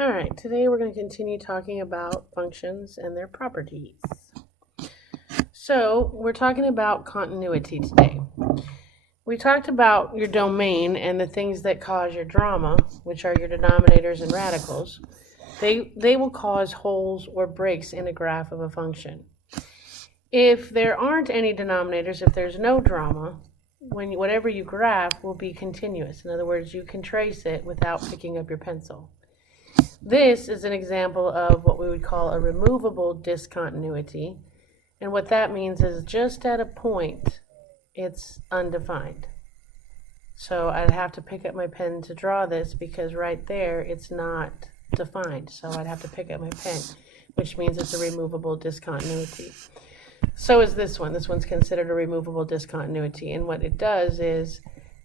All right, today we're going to continue talking about functions and their properties. So we're talking about continuity today. We talked about your domain and the things that cause your drama, which are your denominators and radicals. They will cause holes or breaks in a graph of a function. If there aren't any denominators, if there's no drama, whatever you graph will be continuous. In other words, you can trace it without picking up your pencil. This is an example of what we would call a removable discontinuity. And what that means is just at a point, it's undefined. So I'd have to pick up my pen to draw this because right there, it's not defined. So I'd have to pick up my pen, which means it's a removable discontinuity. So is this one. This one's considered a removable discontinuity. And what it does is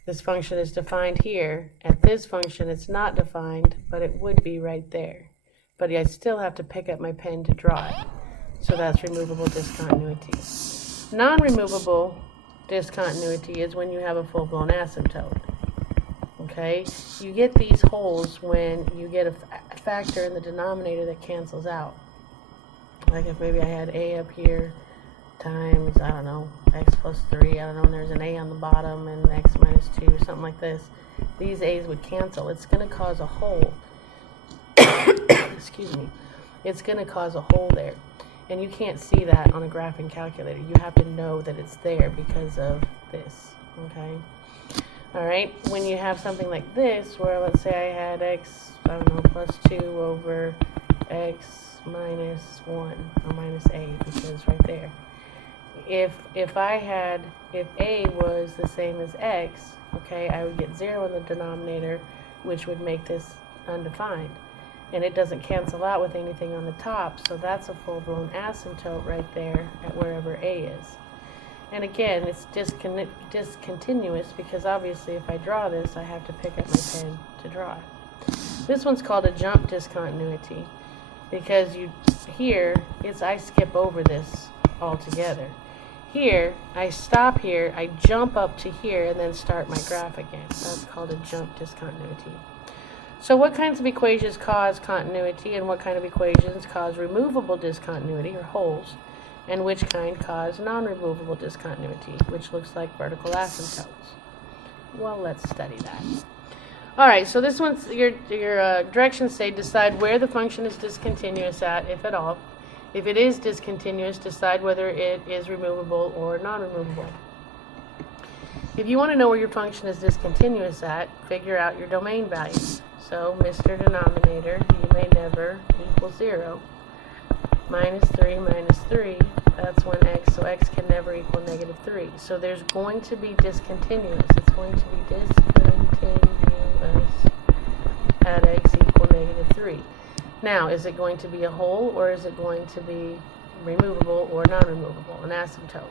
this function is defined here. At this function, it's not defined, but it would be right there. But I still have to pick up my pen to draw it. So that's removable discontinuity. Non-removable discontinuity is when you have a full-blown asymptote. Okay? You get these holes when you get a factor in the denominator that cancels out. Like if maybe I had a up here times, I don't know, x plus 3, I don't know, and there's an a on the bottom and x minus 2, something like this. These a's would cancel. It's going to cause a hole. Excuse me. It's going to cause a hole there. And you can't see that on a graphing calculator. You have to know that it's there because of this. Okay? All right? When you have something like this, where let's say I had x, I don't know, plus 2 over x minus 1, or minus a, because it's right there. If a was the same as x, okay, I would get 0 in the denominator, which would make this undefined. And it doesn't cancel out with anything on the top, so that's a full-blown asymptote right there at wherever a is. And again, it's discontinuous because obviously if I draw this, I have to pick up my pen to draw it. This one's called a jump discontinuity because I skip over this altogether. Here, I stop here, I jump up to here, and then start my graph again. That's called a jump discontinuity. So what kinds of equations cause continuity, and what kind of equations cause removable discontinuity, or holes, and which kind cause non-removable discontinuity, which looks like vertical asymptotes? Well, let's study that. All right, so this one's, your directions say decide where the function is discontinuous at, if at all. If it is discontinuous, decide whether it is removable or non-removable. If you want to know where your function is discontinuous at, figure out your domain values. So, Mr. Denominator, you may never equal 0. Minus 3, that's when x, so x can never equal negative 3. So there's going to be discontinuous. It's going to be discontinuous at x equal negative 3. Now, is it going to be a hole, or is it going to be removable or non-removable, an asymptote?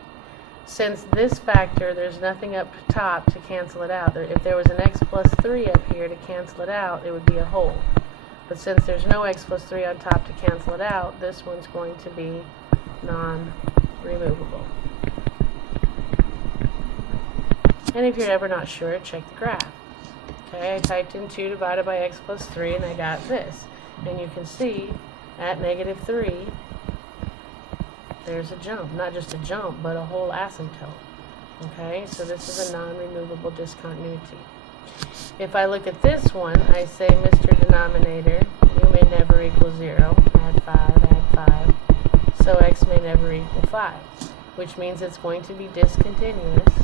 Since this factor, there's nothing up top to cancel it out. If there was an x plus 3 up here to cancel it out, it would be a hole. But since there's no x plus 3 on top to cancel it out, this one's going to be non-removable. And if you're ever not sure, check the graph. Okay, I typed in 2 divided by x plus 3, and I got this. And you can see at negative 3, there's a jump. Not just a jump, but a whole asymptote. Okay, so this is a non-removable discontinuity. If I look at this one, I say, Mr. Denominator, you may never equal 0. Add 5. So x may never equal 5, which means it's going to be discontinuous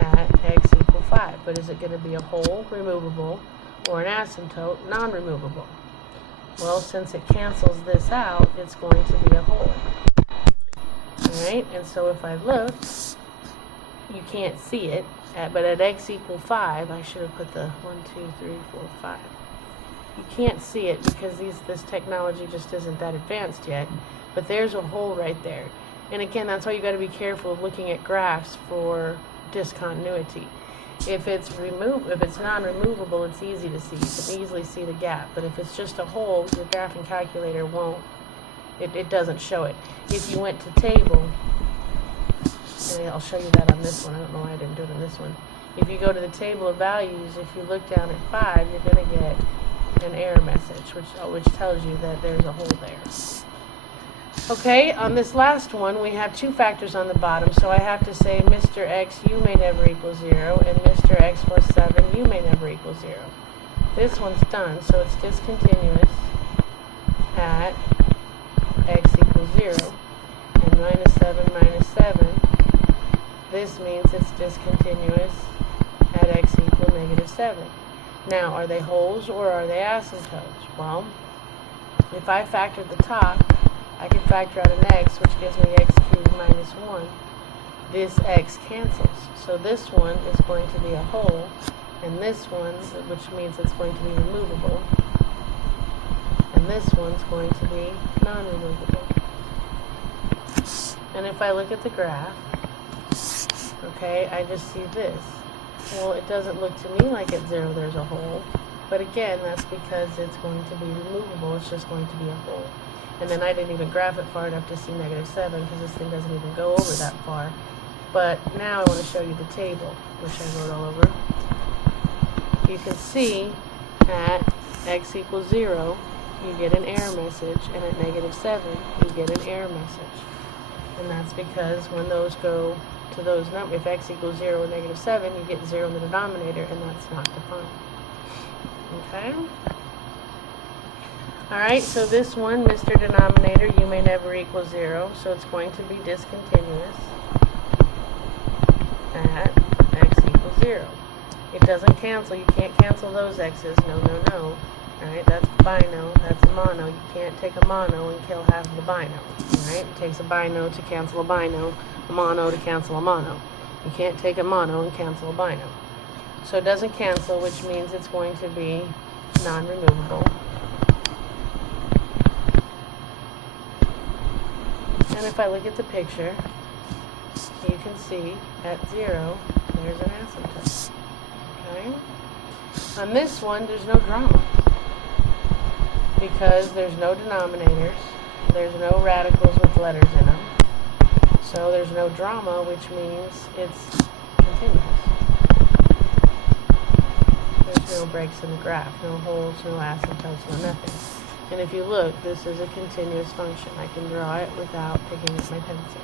at x equal 5. But is it going to be a whole, removable, or an asymptote, non-removable? Well, since it cancels this out, it's going to be a whole. Alright, and so if I look, you can't see it, but at x equal 5, I should have put the 1, 2, 3, 4, 5. You can't see it because this technology just isn't that advanced yet, but there's a hole right there. And again, that's why you got to be careful of looking at graphs for discontinuity. If it's non-removable, it's easy to see. You can easily see the gap. But if it's just a hole, your graphing calculator won't. It doesn't show it. If you went to table, and I'll show you that on this one. I don't know why I didn't do it on this one. If you go to the table of values, if you look down at 5, you're going to get an error which tells you that there's a hole there. Okay, on this last one, we have two factors on the bottom, so I have to say Mr. X, u may never equal 0, and Mr. X plus 7, u may never equal 0. This one's done, so it's discontinuous at x equals 0, and minus 7 minus 7, this means it's discontinuous at x equal negative 7. Now, are they wholes or are they asymptotes? Well, if I factor the top, I can factor out an x, which gives me x cubed minus 1. This x cancels. So this one is going to be a whole, and this one, which means it's going to be removable, and this one's going to be non-removable. And if I look at the graph, okay, I just see this. Well, it doesn't look to me like at 0 there's a hole, but again, that's because it's going to be removable. It's just going to be a hole. And then I didn't even graph it far enough to see negative 7 because this thing doesn't even go over that far. But now I want to show you the table, which I wrote all over. You can see at x equals 0, you get an error message, and at negative 7, you get an error message. And that's because when those go to those numbers, if x equals 0 and negative 7, you get 0 in the denominator, and that's not defined. Okay? Alright, so this one, Mr. Denominator, you may never equal 0, so it's going to be discontinuous at x equals 0. It doesn't cancel. You can't cancel those x's. No, no, no. Alright, that's bino. That's a mono. You can't take a mono and kill half of the bino. Alright, it takes a bino to cancel a bino, a mono to cancel a mono. You can't take a mono and cancel a bino. So it doesn't cancel, which means it's going to be non-removable. And if I look at the picture, you can see at 0, there's an asymptote. Okay? On this one, there's no drama, because there's no denominators, there's no radicals with letters in them, so there's no drama, which means it's continuous. There's no breaks in the graph, no holes, no asymptotes, no nothing. And if you look, this is a continuous function. I can draw it without picking up my pencil.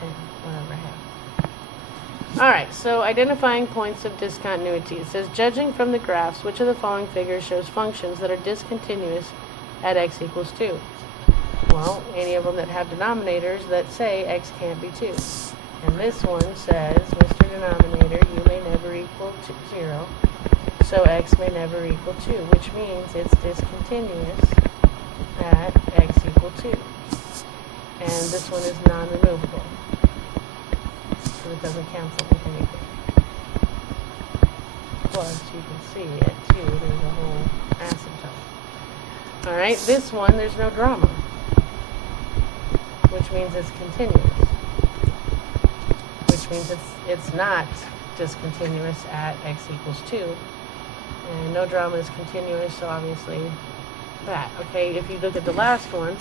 Pen, whatever I have. Alright, so identifying points of discontinuity. It says, judging from the graphs, which of the following figures shows functions that are discontinuous at x equals 2? Well, any of them that have denominators that say x can't be 2. And this one says, Mr. Denominator, you may never equal 0. So x may never equal 2, which means it's discontinuous at x equal 2. And this one is non-removable, so it doesn't cancel with anything. Plus, you can see at 2, there's a whole asymptote. Alright, this one, there's no drama, which means it's continuous, which means it's not discontinuous at x equals 2. And no drama is continuous, so obviously that. Okay, if you look at the last one,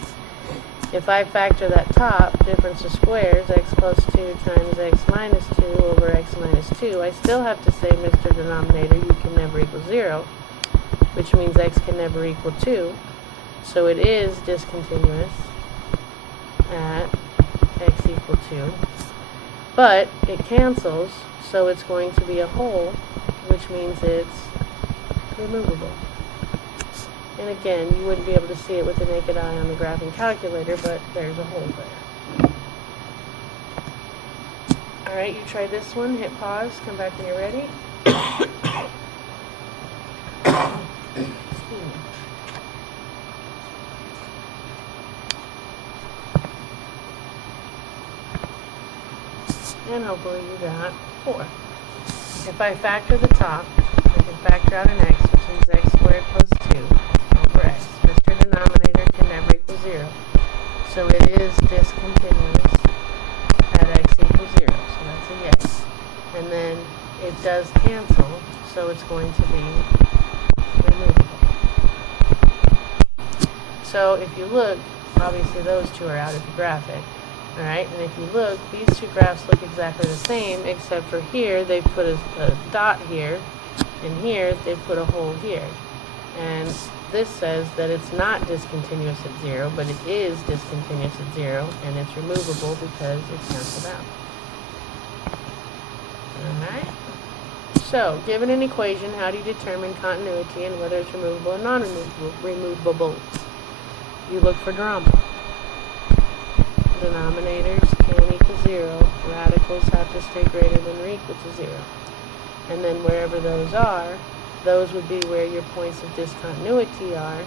if I factor that top, difference of squares, x plus 2 times x minus 2 over x minus 2, I still have to say, Mr. Denominator, you can never equal 0, which means x can never equal 2. So it is discontinuous at x equal 2. But it cancels, so it's going to be a whole, which means it's removable. And again, you wouldn't be able to see it with the naked eye on the graphing calculator, but there's a hole there. Alright, you try this one, hit pause, come back when you're ready. And hopefully you got 4. If I factor the top, I can factor out an x, which is x squared plus 2 over x. Mr. Denominator can never equal 0. So it is discontinuous at x equals 0. So that's a yes. And then it does cancel, so it's going to be removable. So if you look, obviously those two are out if you graph it. Alright, and if you look, these two graphs look exactly the same, except for here, they've put a dot here, and here, they've put a hole here. And this says that it's not discontinuous at 0, but it is discontinuous at 0, and it's removable because it's canceled out. Alright? So, given an equation, how do you determine continuity and whether it's removable or non-removable? You look for drama. Denominators can equal 0. Radicals have to stay greater than or equal to 0. And then wherever those are, those would be where your points of discontinuity are.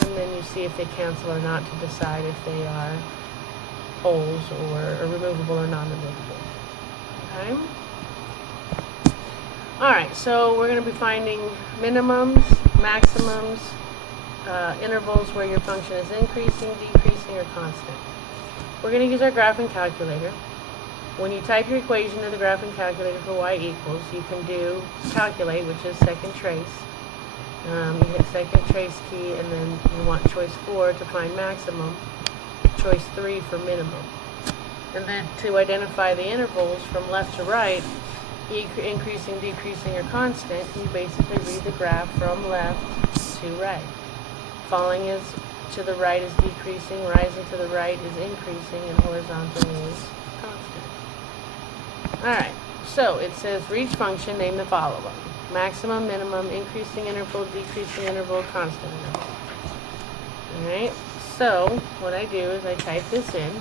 And then you see if they cancel or not to decide if they are wholes or removable or non-removable. Okay? Alright, so we're going to be finding minimums, maximums, intervals where your function is increasing, decreasing, or constant. We're going to use our graphing calculator. When you type your equation to the graphing calculator for y equals, you can do calculate, which is second trace. You hit second trace key, and then you want choice 4 to find maximum, choice 3 for minimum. And then to identify the intervals from left to right, increasing, decreasing, or constant, you basically read the graph from left to right. Falling is to the right is decreasing, rising to the right is increasing, and horizontal is constant. Alright, so it says for each function, name the following: maximum, minimum, increasing interval, decreasing interval, constant interval. Alright, so what I do is I type this in,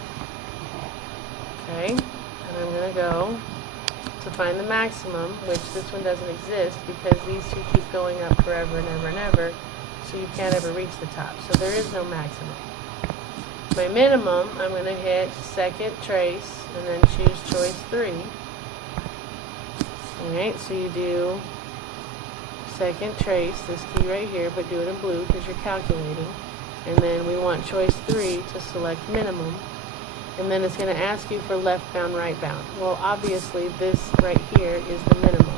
okay, and I'm going to go to find the maximum, which this one doesn't exist because these two keep going up forever and ever and ever, so you can't ever reach the top. So there is no maximum. My minimum, I'm going to hit second trace and then choose choice 3. Alright, so you do second trace, this key right here, but do it in blue because you're calculating. And then we want choice 3 to select minimum. And then it's going to ask you for left bound, right bound. Well, obviously this right here is the minimum.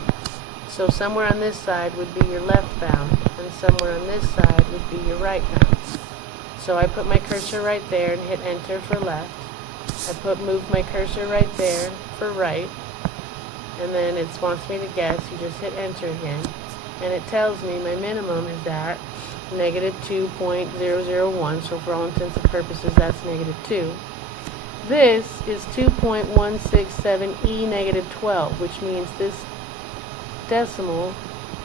So somewhere on this side would be your left bound, and somewhere on this side would be your right bound. So I put my cursor right there and hit enter for left. I move my cursor right there for right, and then it wants me to guess. You just hit enter again, and it tells me my minimum is at negative 2.001. So for all intents and purposes, that's negative 2. This is 2.167e negative 12, which means this decimal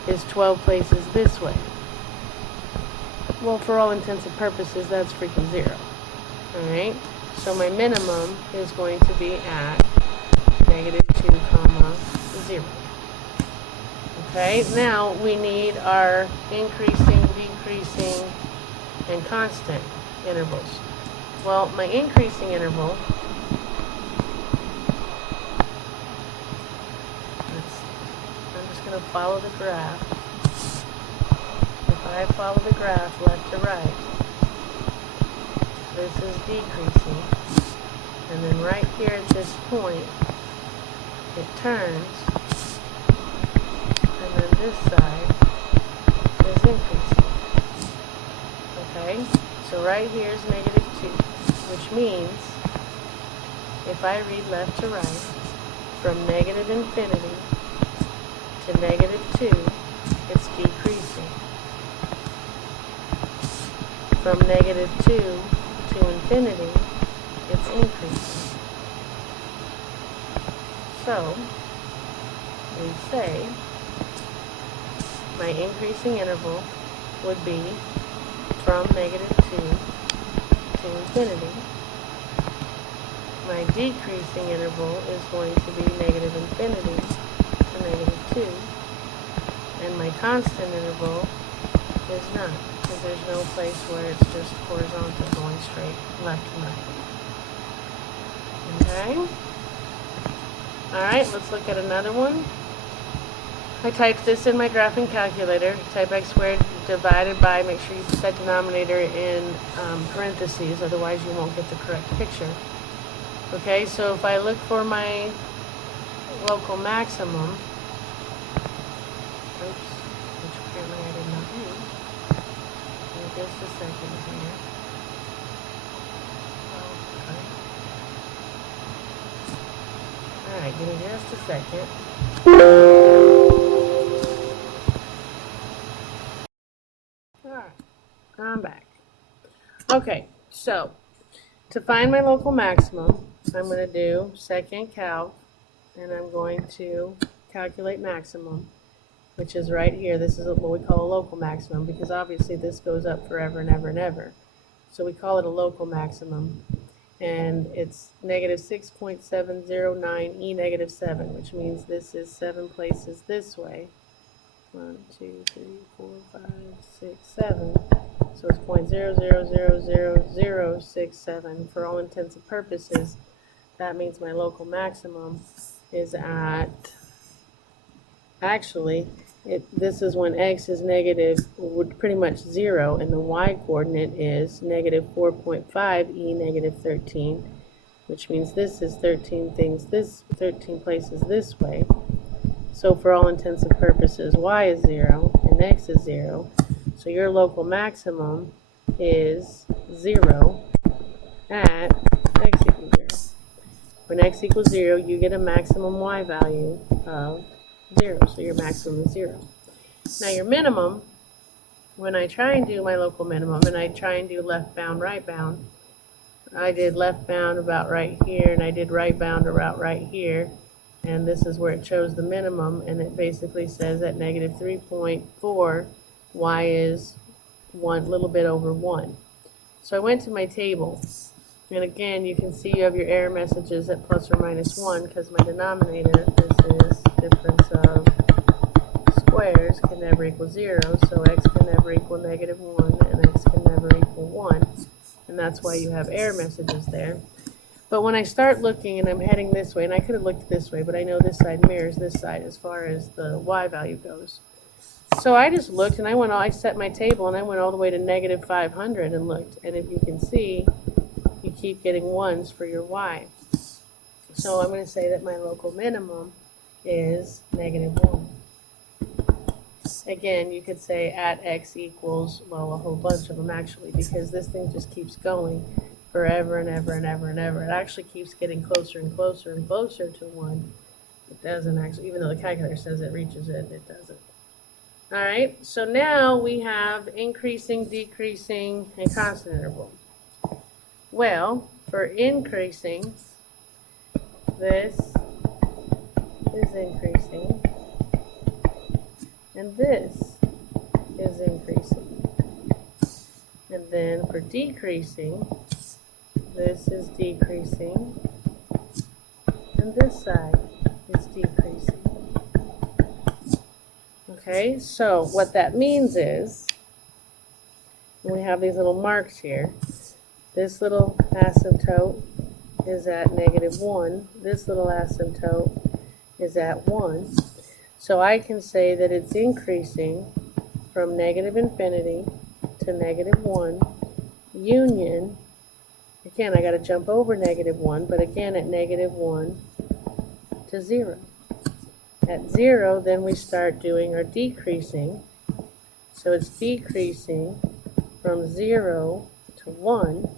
is 12 places this way. Well, for all intents and purposes, that's freaking 0. Alright? So my minimum is going to be at negative 2, 0. Okay? Now we need our increasing, decreasing, and constant intervals. Well, my increasing interval, I'm just going to follow the graph. If I follow the graph left to right, this is decreasing. And then right here at this point, it turns. And then this side is increasing. Okay? So right here is negative 2. Which means, if I read left to right, from negative infinity to negative 2, it's decreasing. From negative 2 to infinity, it's increasing. So, we say, my increasing interval would be from negative 2 to infinity. My decreasing interval is going to be negative infinity to negative 2. And my constant interval is none, because there's no place where it's just horizontal going straight left and right. Okay? Alright, let's look at another one. I typed this in my graphing calculator. Type x squared divided by, make sure you put that denominator in parentheses, otherwise you won't get the correct picture. Okay, so if I look for my local maximum, oops, which apparently I did not do. Give me just a second here. Okay. Alright, give me just a second. I'm back. Okay, so to find my local maximum, I'm going to do second calc, and I'm going to calculate maximum, which is right here. This is what we call a local maximum, because obviously this goes up forever and ever and ever. So we call it a local maximum, and it's negative 6.709 e negative 7, which means this is 7 places this way. 1, 2, 3, 4, 5, 6, 7. So it's 0.000067. For all intents and purposes, that means my local maximum is at, actually, this is when x is negative, pretty much 0, and the y coordinate is negative 4.5 e negative 13, which means this is 13 places this way. So for all intents and purposes, y is 0 and x is 0. So your local maximum is 0 at x equals 0. When x equals 0, you get a maximum y value of 0. So your maximum is 0. Now your minimum, when I try and do my local minimum, and I try and do left bound, right bound, I did left bound about right here, and I did right bound about right here. And this is where it chose the minimum, and it basically says at negative 3.4, y is one little bit over 1. So I went to my table, and again you can see you have your error messages at plus or minus 1, because my denominator, this is difference of squares, can never equal 0, so x can never equal negative 1, and x can never equal 1, and that's why you have error messages there. But when I start looking and I'm heading this way, and I could have looked this way, but I know this side mirrors this side as far as the y value goes. So I just looked, and I set my table, and I went all the way to negative 500 and looked. And if you can see, you keep getting 1s for your y. So I'm going to say that my local minimum is negative 1. Again, you could say at x equals, well, a whole bunch of them actually, because this thing just keeps going forever and ever and ever and ever. It actually keeps getting closer and closer and closer to 1. It doesn't actually, even though the calculator says it reaches it, it doesn't. All right, so now we have increasing, decreasing, and constant interval. Well, for increasing, this is increasing, and this is increasing. And then for decreasing, this is decreasing, and this side is decreasing. Okay, so what that means is, we have these little marks here. This little asymptote is at negative 1. This little asymptote is at 1. So I can say that it's increasing from negative infinity to negative 1, union, again, I got to jump over negative 1, but again at negative 1 to 0. At 0, then we start doing our decreasing. So it's decreasing from 0 to 1,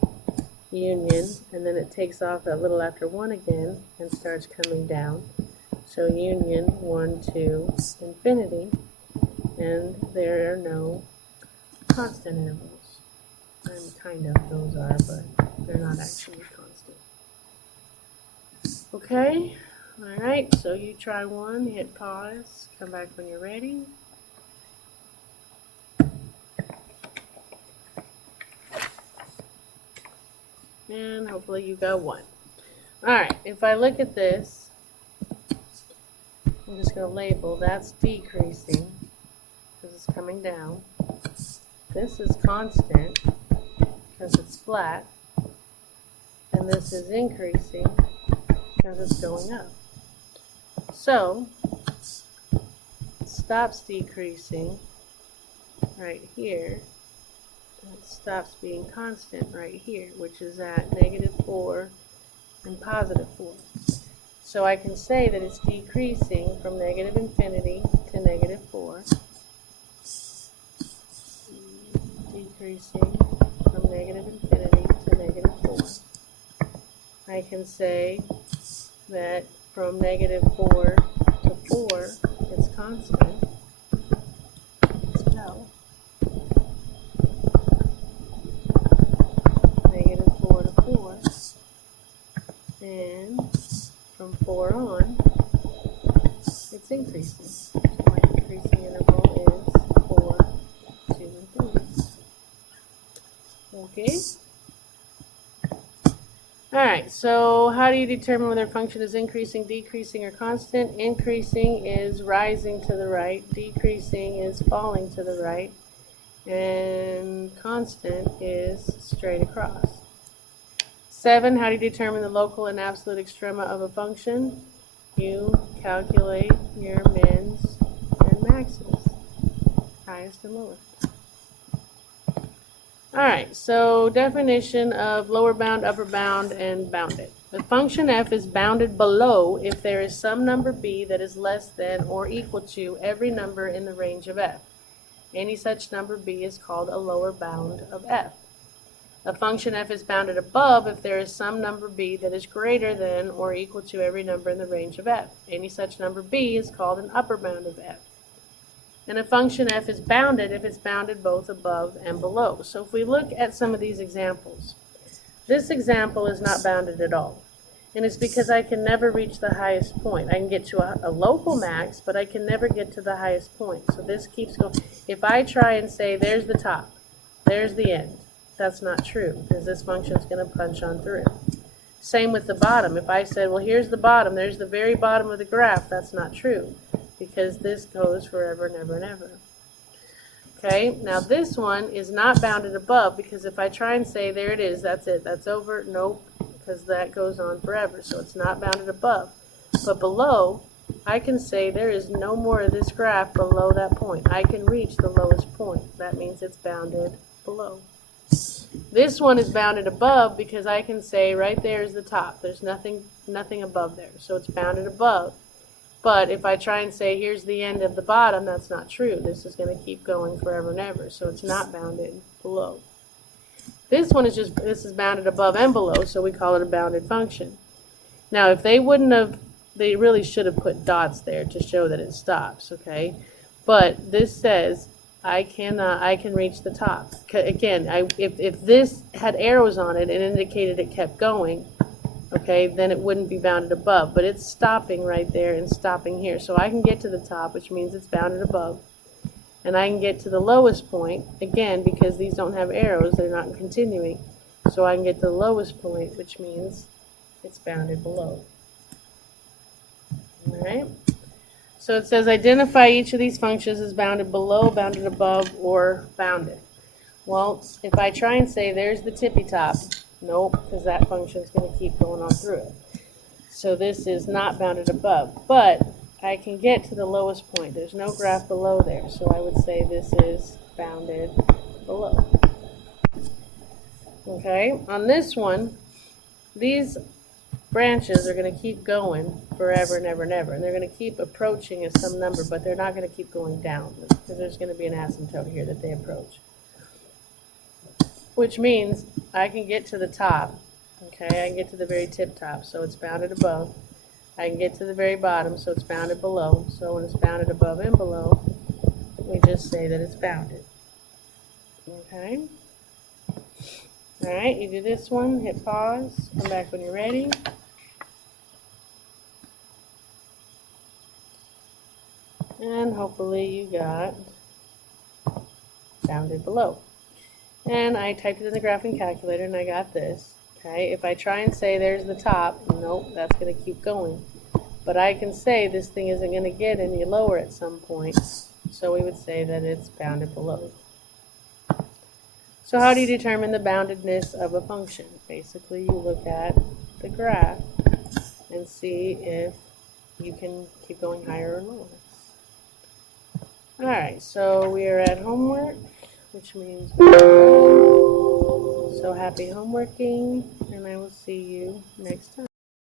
union, and then it takes off a little after 1 again and starts coming down. So union 1 to infinity, and there are no constant intervals. And kind of those are, but they're not actually constant. Okay, all right, so you try one, hit pause, come back when you're ready. And hopefully you got one. All right, if I look at this, I'm just going to label that's decreasing because it's coming down. This is constant because it's flat. And this is increasing because it's going up. So, it stops decreasing right here. It stops being constant right here, which is at negative 4 and positive 4. So I can say that it's decreasing from negative infinity to negative 4. Decreasing from negative infinity to negative 4. I can say that from negative 4 to 4, it's constant as well. 4 on, it's increasing. So my increasing interval is 4, 2, and 3. Okay? Alright, so how do you determine whether a function is increasing, decreasing, or constant? Increasing is rising to the right, decreasing is falling to the right, and constant is straight across. 7, how do you determine the local and absolute extrema of a function? You calculate your mins and maxes, highest and lowest. Alright, so definition of lower bound, upper bound, and bounded. The function f is bounded below if there is some number b that is less than or equal to every number in the range of f. Any such number b is called a lower bound of f. A function f is bounded above if there is some number b that is greater than or equal to every number in the range of f. Any such number b is called an upper bound of f. And a function f is bounded if it's bounded both above and below. So if we look at some of these examples, this example is not bounded at all. And it's because I can never reach the highest point. I can get to a local max, but I can never get to the highest point. So this keeps going. If I try and say, there's the top, there's the end, that's not true, because this function is going to punch on through. Same with the bottom. If I said, well, here's the bottom, there's the very bottom of the graph, that's not true, because this goes forever and ever and ever. Okay, now this one is not bounded above, because if I try and say, there it is, that's it, that's over, nope, because that goes on forever, so it's not bounded above. But below, I can say there is no more of this graph below that point. I can reach the lowest point. That means it's bounded below. This one is bounded above because I can say right there is the top. There's nothing above there, so it's bounded above. But if I try and say here's the end of the bottom, that's not true. This is going to keep going forever and ever, so it's not bounded below. This one is just, this is bounded above and below, so we call it a bounded function. Now, if they wouldn't have, they really should have put dots there to show that it stops, okay? But this says I can reach the top. Again, if this had arrows on it and indicated it kept going, okay, then it wouldn't be bounded above. But it's stopping right there and stopping here. So I can get to the top, which means it's bounded above. And I can get to the lowest point, again, because these don't have arrows, they're not continuing. So I can get to the lowest point, which means it's bounded below. All right? So it says identify each of these functions as bounded below, bounded above, or bounded. Well, if I try and say there's the tippy top, nope, because that function is going to keep going on through it. So this is not bounded above, but I can get to the lowest point. There's no graph below there, so I would say this is bounded below. Okay, on this one, these branches are going to keep going forever and ever and ever, and they're going to keep approaching as some number, but they're not going to keep going down because there's going to be an asymptote here that they approach, which means I can get to the top. Okay, I can get to the very tip top, so it's bounded above. I can get to the very bottom, so it's bounded below. So when it's bounded above and below, we just say that it's bounded. Okay. All right, you do this one, hit pause, come back when you're ready. And hopefully you got bounded below. And I typed it in the graphing calculator and I got this. Okay, if I try and say there's the top, nope, that's going to keep going. But I can say this thing isn't going to get any lower at some point. So we would say that it's bounded below. So how do you determine the boundedness of a function? Basically, you look at the graph and see if you can keep going higher or lower. Alright, so we are at homework, which means so happy homeworking, and I will see you next time.